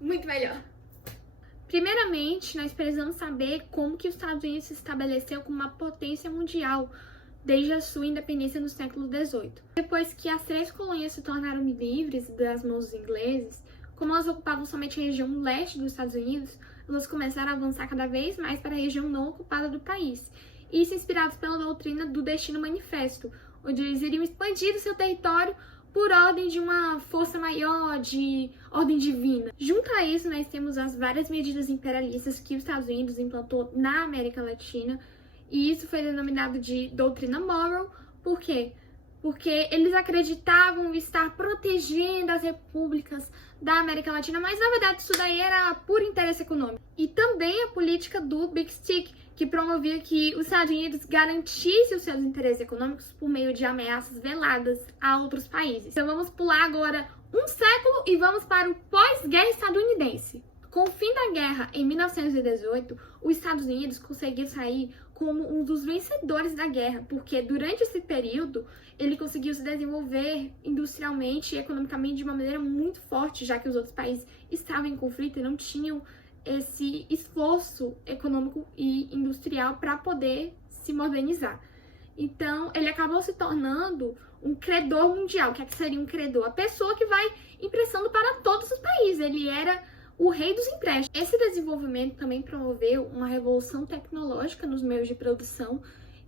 muito melhor. Primeiramente, nós precisamos saber como que os Estados Unidos se estabeleceu como uma potência mundial desde a sua independência no século XVIII. Depois que as 3 colônias se tornaram livres das mãos dos ingleses, como elas ocupavam somente a região leste dos Estados Unidos, elas começaram a avançar cada vez mais para a região não ocupada do país. Isso inspirados pela doutrina do Destino Manifesto, onde eles iriam expandir o seu território por ordem de uma força maior, de ordem divina. Junto a isso, nós temos as várias medidas imperialistas que os Estados Unidos implantou na América Latina, e isso foi denominado de doutrina Monroe. Por quê? Porque eles acreditavam estar protegendo as repúblicas da América Latina, mas na verdade isso daí era por interesse econômico. E também a política do Big Stick, que promovia que os Estados Unidos garantissem os seus interesses econômicos por meio de ameaças veladas a outros países. Então vamos pular agora um século e vamos para o pós-guerra estadunidense. Com o fim da guerra em 1918, os Estados Unidos conseguiu sair como um dos vencedores da guerra, porque durante esse período ele conseguiu se desenvolver industrialmente e economicamente de uma maneira muito forte, já que os outros países estavam em conflito e não tinham esse esforço econômico e industrial para poder se modernizar. Então, ele acabou se tornando um credor mundial. O que é que seria um credor? A pessoa que vai emprestando para todos os países. Ele era o rei dos empréstimos. Esse desenvolvimento também promoveu uma revolução tecnológica nos meios de produção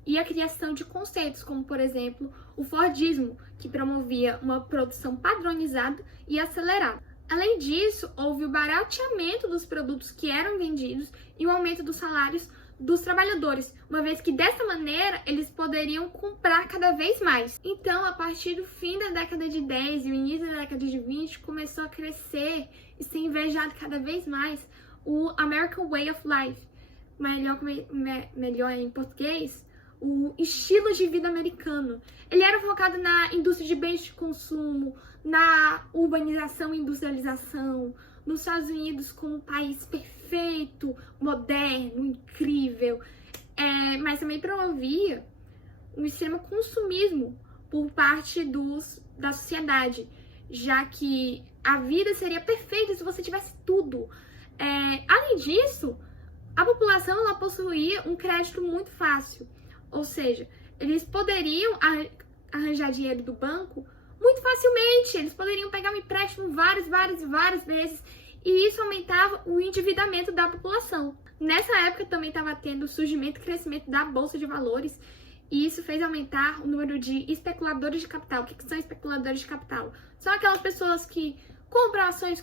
e a criação de conceitos, como, por exemplo, o Fordismo, que promovia uma produção padronizada e acelerada. Além disso, houve o barateamento dos produtos que eram vendidos e o aumento dos salários dos trabalhadores, uma vez que dessa maneira eles poderiam comprar cada vez mais. Então, a partir do fim da década de 10 e o início da década de 20, começou a crescer e ser invejado cada vez mais o American Way of Life, melhor em português, o estilo de vida americano. Ele era focado na indústria de bens de consumo, na urbanização e industrialização, nos Estados Unidos como um país perfeito, moderno, incrível, mas também promovia um extremo consumismo por parte da sociedade, já que a vida seria perfeita se você tivesse tudo. Além disso, a população ela possuía um crédito muito fácil, ou seja, eles poderiam arranjar dinheiro do banco muito facilmente, eles poderiam pegar um empréstimo várias vezes, e isso aumentava o endividamento da população. Nessa época também estava tendo o surgimento e crescimento da Bolsa de Valores, e isso fez aumentar o número de especuladores de capital. O que são especuladores de capital? São aquelas pessoas que compram ações,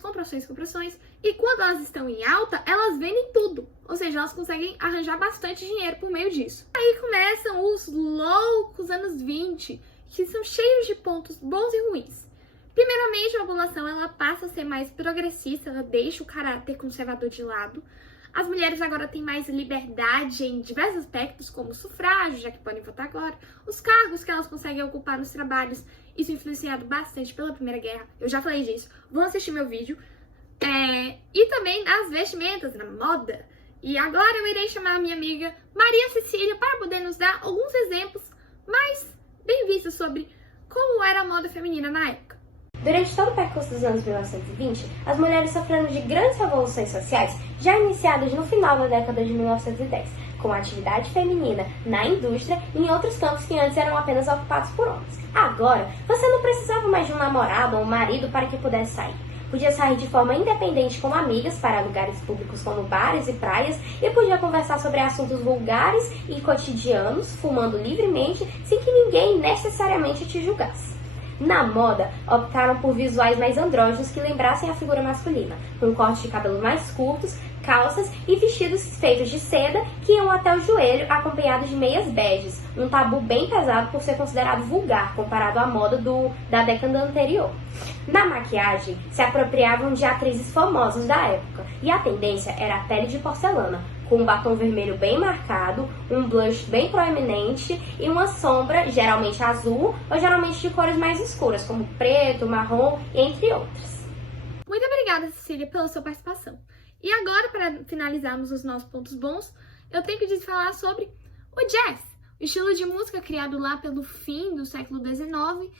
e quando elas estão em alta, elas vendem tudo. Ou seja, elas conseguem arranjar bastante dinheiro por meio disso. Aí começam os loucos anos 20, que são cheios de pontos bons e ruins. Primeiramente, a população ela passa a ser mais progressista, ela deixa o caráter conservador de lado. As mulheres agora têm mais liberdade em diversos aspectos, como o sufrágio, já que podem votar agora, os cargos que elas conseguem ocupar nos trabalhos, isso influenciado bastante pela Primeira Guerra, eu já falei disso, vão assistir meu vídeo. E também nas vestimentas, na moda. E agora eu irei chamar a minha amiga Maria Cecília para poder nos dar alguns exemplos mais bem vistos sobre como era a moda feminina na época. Durante todo o percurso dos anos 1920, as mulheres sofreram de grandes revoluções sociais já iniciadas no final da década de 1910, com a atividade feminina na indústria e em outros campos que antes eram apenas ocupados por homens. Agora, você não precisava mais de um namorado ou um marido para que pudesse sair. Podia sair de forma independente com amigas para lugares públicos como bares e praias e podia conversar sobre assuntos vulgares e cotidianos, fumando livremente, sem que ninguém necessariamente te julgasse. Na moda, optaram por visuais mais andrógenos que lembrassem a figura masculina, com cortes de cabelos mais curtos, calças e vestidos feitos de seda que iam até o joelho, acompanhados de meias beges, um tabu bem pesado por ser considerado vulgar comparado à moda da década anterior. Na maquiagem, se apropriavam de atrizes famosas da época, e a tendência era a pele de porcelana, com um batom vermelho bem marcado, um blush bem proeminente e uma sombra, geralmente azul ou geralmente de cores mais escuras, como preto, marrom, entre outras. Muito obrigada, Cecília, pela sua participação. E agora, para finalizarmos os nossos pontos bons, eu tenho que falar sobre o jazz, o estilo de música criado lá pelo fim do século XIX,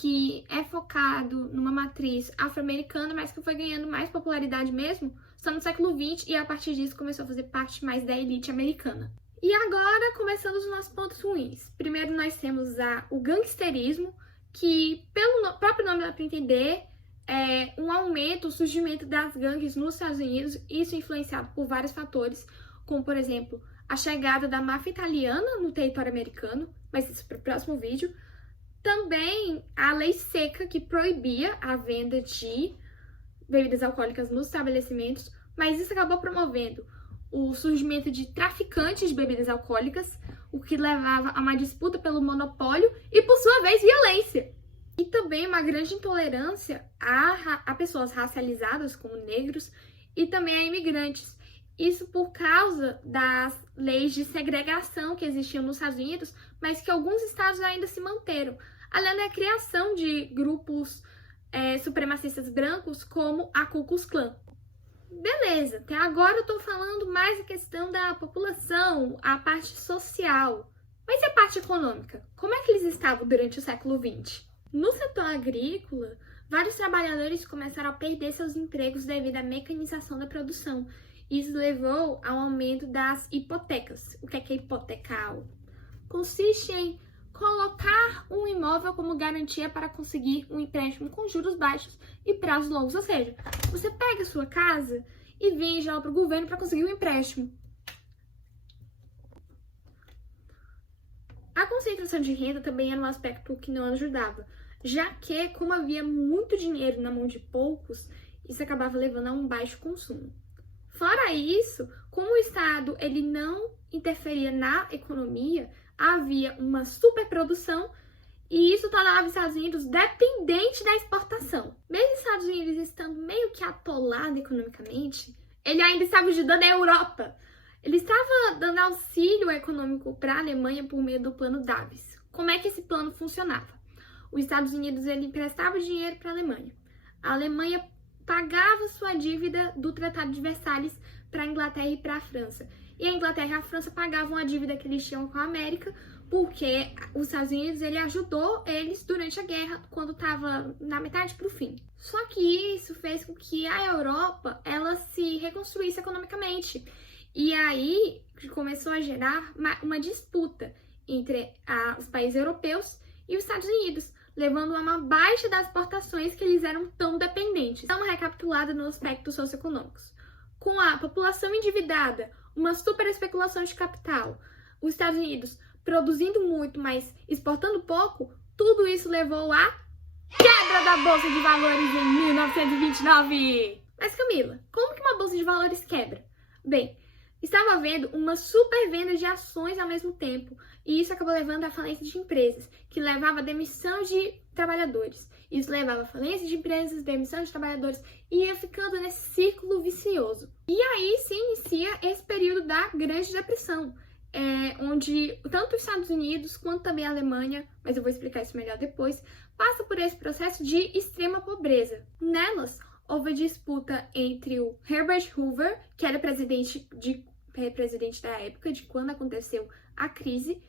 que é focado numa matriz afro-americana, mas que foi ganhando mais popularidade mesmo só no século XX e a partir disso começou a fazer parte mais da elite americana. E agora, começando os nossos pontos ruins. Primeiro nós temos o gangsterismo, que pelo próprio nome dá para entender, é um aumento, o surgimento das gangues nos Estados Unidos, isso influenciado por vários fatores, como por exemplo, a chegada da máfia italiana no território americano, mas isso para o próximo vídeo. Também a lei seca que proibia a venda de bebidas alcoólicas nos estabelecimentos, mas isso acabou promovendo o surgimento de traficantes de bebidas alcoólicas, o que levava a uma disputa pelo monopólio e, por sua vez, violência. E também uma grande intolerância a pessoas racializadas, como negros, e também a imigrantes. Isso por causa das leis de segregação que existiam nos Estados Unidos, mas que alguns estados ainda se manteram, além da criação de grupos supremacistas brancos, como a Ku Klux Klan. Beleza, até agora eu tô falando mais a questão da população, a parte social. Mas e a parte econômica? Como é que eles estavam durante o século XX? No setor agrícola, vários trabalhadores começaram a perder seus empregos devido à mecanização da produção. Isso levou ao aumento das hipotecas. O que é hipotecar? Consiste em colocar um imóvel como garantia para conseguir um empréstimo com juros baixos e prazos longos. Ou seja, você pega a sua casa e vende ela para o governo para conseguir um empréstimo. A concentração de renda também era um aspecto que não ajudava, já que, como havia muito dinheiro na mão de poucos, isso acabava levando a um baixo consumo. Fora isso, como o Estado ele não interferia na economia, havia uma superprodução e isso tornava os Estados Unidos dependente da exportação. Mesmo os Estados Unidos estando meio que atolado economicamente, ele ainda estava ajudando a Europa. Ele estava dando auxílio econômico para a Alemanha por meio do Plano Davis. Como é que esse plano funcionava? Os Estados Unidos ele emprestava dinheiro para a Alemanha. A Alemanha pagava sua dívida do Tratado de Versalhes para a Inglaterra e para a França. E a Inglaterra e a França pagavam a dívida que eles tinham com a América, porque os Estados Unidos ele ajudou eles durante a guerra, quando estava na metade para o fim. Só que isso fez com que a Europa ela se reconstruísse economicamente. E aí começou a gerar uma disputa entre os países europeus e os Estados Unidos, levando a uma baixa das exportações que eles eram tão dependentes. Então, recapitulada no aspecto socioeconômicos. Com a população endividada, uma super especulação de capital, os Estados Unidos produzindo muito, mas exportando pouco, tudo isso levou à quebra da Bolsa de Valores em 1929. Mas Camila, como que uma Bolsa de Valores quebra? Bem, estava havendo uma super venda de ações ao mesmo tempo, e isso acabou levando à falência de empresas, que levava à demissão de trabalhadores. Isso levava à falência de empresas, demissão de trabalhadores, e ia ficando nesse círculo vicioso. E aí se inicia esse período da Grande Depressão, onde tanto os Estados Unidos quanto também a Alemanha, mas eu vou explicar isso melhor depois, passa por esse processo de extrema pobreza. Nelas, houve disputa entre o Herbert Hoover, que era presidente da época, de quando aconteceu a crise,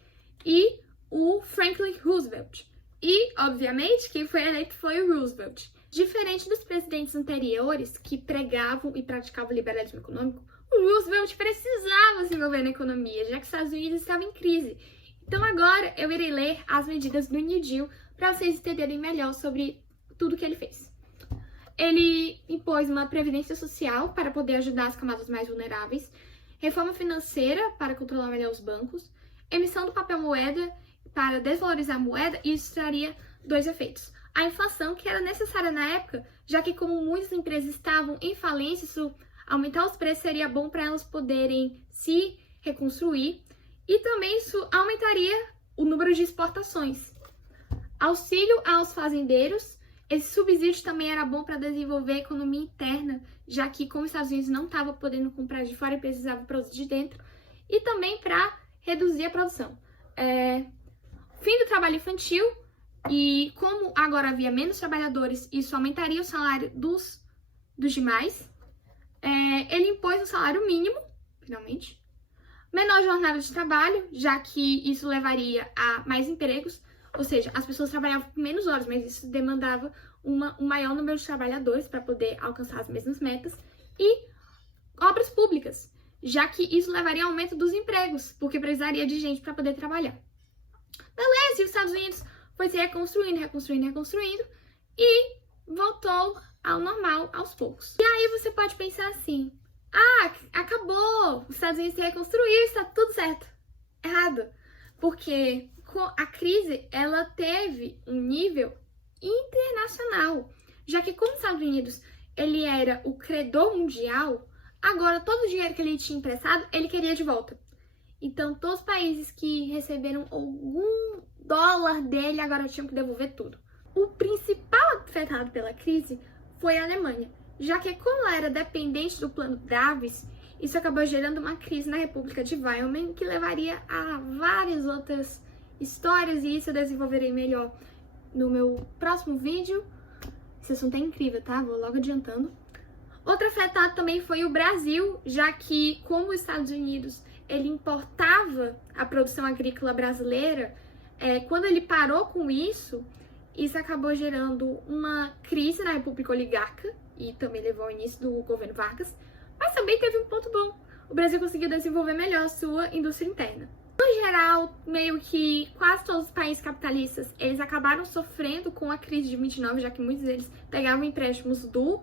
e o Franklin Roosevelt. E, obviamente, quem foi eleito foi o Roosevelt. Diferente dos presidentes anteriores, que pregavam e praticavam o liberalismo econômico, o Roosevelt precisava se envolver na economia, já que os Estados Unidos estavam em crise. Então agora eu irei ler as medidas do New Deal para vocês entenderem melhor sobre tudo que ele fez. Ele impôs uma previdência social para poder ajudar as camadas mais vulneráveis, reforma financeira para controlar melhor os bancos, emissão do papel moeda para desvalorizar a moeda, e isso traria dois efeitos. A inflação, que era necessária na época, já que como muitas empresas estavam em falência, isso aumentar os preços seria bom para elas poderem se reconstruir, e também isso aumentaria o número de exportações. Auxílio aos fazendeiros. Esse subsídio também era bom para desenvolver a economia interna, já que como os Estados Unidos não estavam podendo comprar de fora e precisavam produzir de dentro, e também para reduzir a produção. Fim do trabalho infantil, e como agora havia menos trabalhadores, isso aumentaria o salário dos demais. Ele impôs o salário mínimo, finalmente. Menor jornada de trabalho, já que isso levaria a mais empregos. Ou seja, as pessoas trabalhavam por menos horas, mas isso demandava um maior número de trabalhadores para poder alcançar as mesmas metas. E obras públicas, já que isso levaria ao aumento dos empregos, porque precisaria de gente para poder trabalhar. Beleza, e os Estados Unidos foi se reconstruindo e voltou ao normal aos poucos. E aí você pode pensar assim, acabou, os Estados Unidos se reconstruiu, está tudo certo. Errado, porque a crise, ela teve um nível internacional, já que como os Estados Unidos, ele era o credor mundial, agora todo o dinheiro que ele tinha emprestado, ele queria de volta. Então, todos os países que receberam algum dólar dele, agora tinham que devolver tudo. O principal afetado pela crise foi a Alemanha, já que como ela era dependente do plano Davis, isso acabou gerando uma crise na República de Weimar, que levaria a várias outras histórias, e isso eu desenvolverei melhor no meu próximo vídeo. Esse assunto é incrível, tá? Vou logo adiantando. Outro afetado também foi o Brasil, já que como os Estados Unidos ele importava a produção agrícola brasileira, quando ele parou com isso acabou gerando uma crise na República Oligarca e também levou ao início do governo Vargas, mas também teve um ponto bom. O Brasil conseguiu desenvolver melhor a sua indústria interna. No geral, meio que quase todos os países capitalistas, eles acabaram sofrendo com a crise de 29, já que muitos deles pegavam empréstimos dos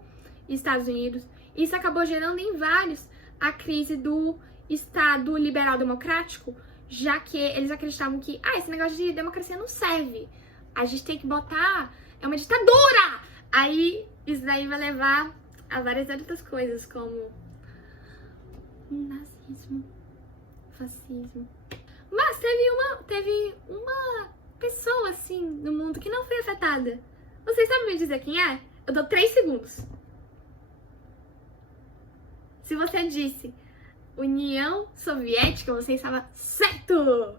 Estados Unidos. Isso acabou gerando em vários a crise do Estado liberal democrático, já que eles acreditavam que esse negócio de democracia não serve. A gente tem que botar... é uma ditadura! Aí, isso daí vai levar a várias outras coisas, como nazismo, fascismo. Mas teve uma pessoa, assim, no mundo que não foi afetada. Vocês sabem me dizer quem é? Eu dou 3 segundos. Se você disse União Soviética, você estava certo!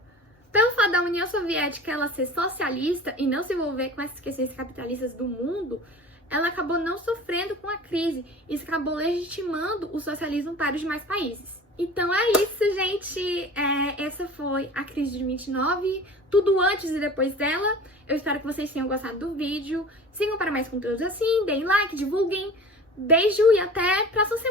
Pelo fato da União Soviética ela ser socialista e não se envolver com essas questões capitalistas do mundo, ela acabou não sofrendo com a crise. Isso acabou legitimando o socialismo para os demais países. Então é isso, gente. Essa foi a crise de 29, tudo antes e depois dela. Eu espero que vocês tenham gostado do vídeo. Sigam para mais conteúdos assim, deem like, divulguem. Beijo e até a próxima semana.